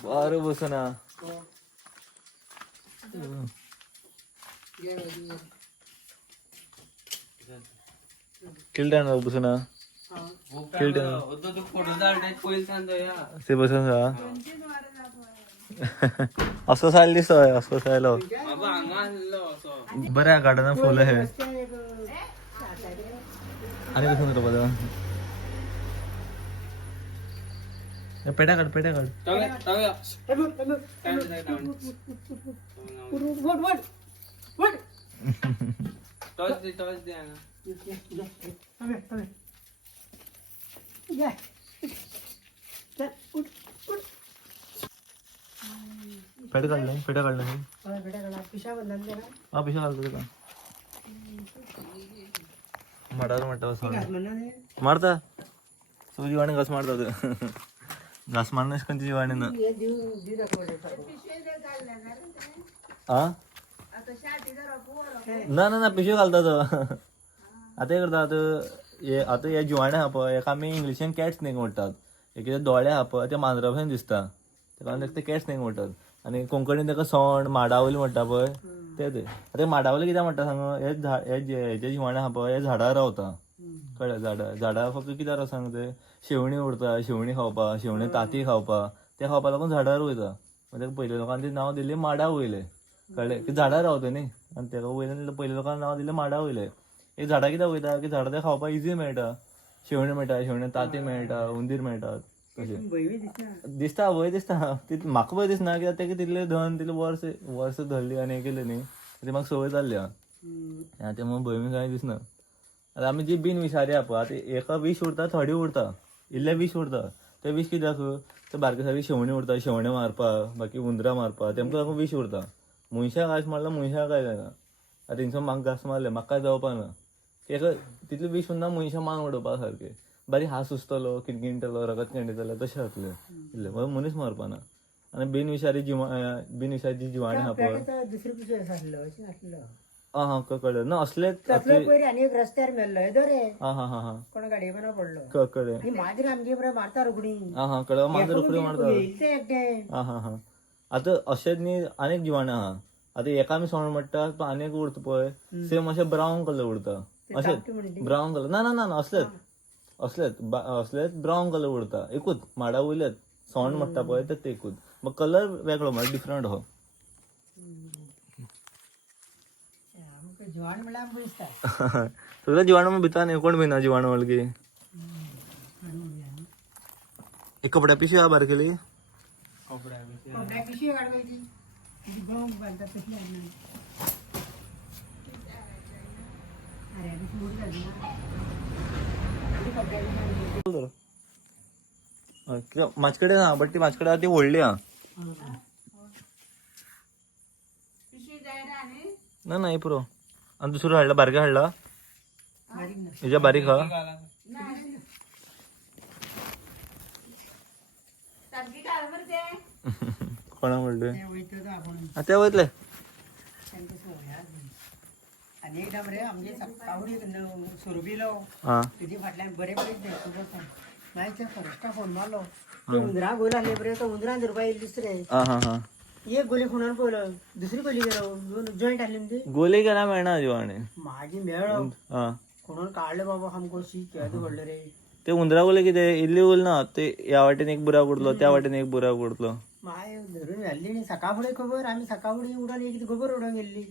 बरं बस ना किल्ट्यान बस ना ते बस असं सायला दिसतोय असं सायला बऱ्या गार्डन फुलं हे आणि कसं होतं बघा पेट्या काढ पेट्या काढलं हा पिशा घालतो का मटावर मारता तुझी जीवाने घास मारतात घास मारण्यास कोणती जीवाने ना ना पिशवी घालतात आता हे करतात आता या जिवाणे हा पळय एका आमी इंग्लिशीन कॅट्स नेक म्हणटात एक दोळे हा पळय ते मांजरा भशेन दिसता तेका ते कॅट्स नेक म्हणटात आणि कोंकणीन ताका सण माडावली म्हणटा पळय ते आता माडावली कित्याक म्हणटा सांग हे जिवाणे हा पळय हे झाडार रावता कळ्ळें झाडार फक्त कित्याक सांग ते शेवणी उरता शेवणी खावपा शेवणी ताती खावपा ते खावपा लागून झाडार वयता म्हणजे पयले लोकांनी ते नांव दिल्लें माडा वयले कळ्ळें की झाडार रावता न्ही आनी तेका वयल्यान पयले लोकांनी नांव दिल्लें माडा वयले एक झाडां कित्याक वयता की झाडां ते खावपा इजी मेळटा शेवणी मेळटा शेवणी ताती मेळटा हुंदीर मेळटात तशें दिसता भंय दिसता म्हाका भंय दिसना कित्याक तेका तितले धन तितले वर्स धरली आनी हें केलें न्ही ती म्हाका संवय जाल्ली आहा ते म्हाका भंय बी कांय दिसना आतां आमी जी बीन विशारी आहा पळय आतां एका विश उरता थोडी उरता इल्ले विश उरता ते विश कित्याक ते बारके सारकी शेवणी उरता शेवणे मारपा बाकी हुंदरां मारपा तेमकां लागून विश उरता मनशाक घास मारल्यार मनशाक काय जायना आतां तेंचो म्हाका घास मारले म्हाका काय जावपा ना तेका तितलें विश उरना मनशां मान उडोवपा सारकें बारीक हांस सुचतलो किणकिणटलो रगत कँडयतलो तशें जातलें इल्लें बरें मनीस मारपा ना आनी बिनविशारी जी जिवाणें आहा पळय हा कळ्ळें ना असलेच रस्त्यार मेल्लो हा कोण गाडये बरो पडलो कळ्ळें माजर आमगे बरें मारता रोखडी हा कळ्ळें माजर रोखडी मारता हा आतां अशेंच न्ही आनीक जिवाणें आहा आतां एका आमी सण म्हणटा पण आनीक उरता पळय सेम अशें ब्रावन कलर उरता अशेंच ब्रावन कलर ना असलेच ब्रावन कलर उरता एकूच माडा वयलेच सण म्हणटा पळय ते एकूच मग कलर वेगळो म्हणजे डिफरंट हो जिवाण म्हणल्यार आमकां दिसता सगळ्या जिवाणू भितर न्ही कोण भिना जिवाणू वळगी एक कपड्या पिशवी आहा बारकेली कपड्या पिशवी काडपाची ती गळोवंक घालता तशी म्हाजे कडेन आहा बट ती म्हाजे कडेन आहा ती व्हडली आहा ना हे पुरो आनी दुसरो हाडला बारके हाडला हेज्या बारीक आहा कोणा म्हणले ते वयतले आनी एकदां मरे आमगे कावडी सोरबिलो तुजे फाटल्यान बरे मागीर ते फॉरेस्टा फोन मारलो हुंदरां गोल आसले बरे तो हुंदरां धरपा येयले दुसरे एक गोली खुणान पळयलो दुसरी गोली गेलो जॉयंट आसली न्ही गोली केला मेळना जिवाणे म्हाजी मेळ्ळो खुणून काडले बाबा सामको शी केदो पडले रे ते हुंदरा गोले कितें इल्ली उरल ना ते ह्या वाटेन एक बुराक उरलो त्या वाटेन एक बुराक उरलो माय धरून व्हेल्ली न्ही सकाळ फुडें खबर आमी सकाळ फुडें उडोन एक खबर उडोवन गेल्ली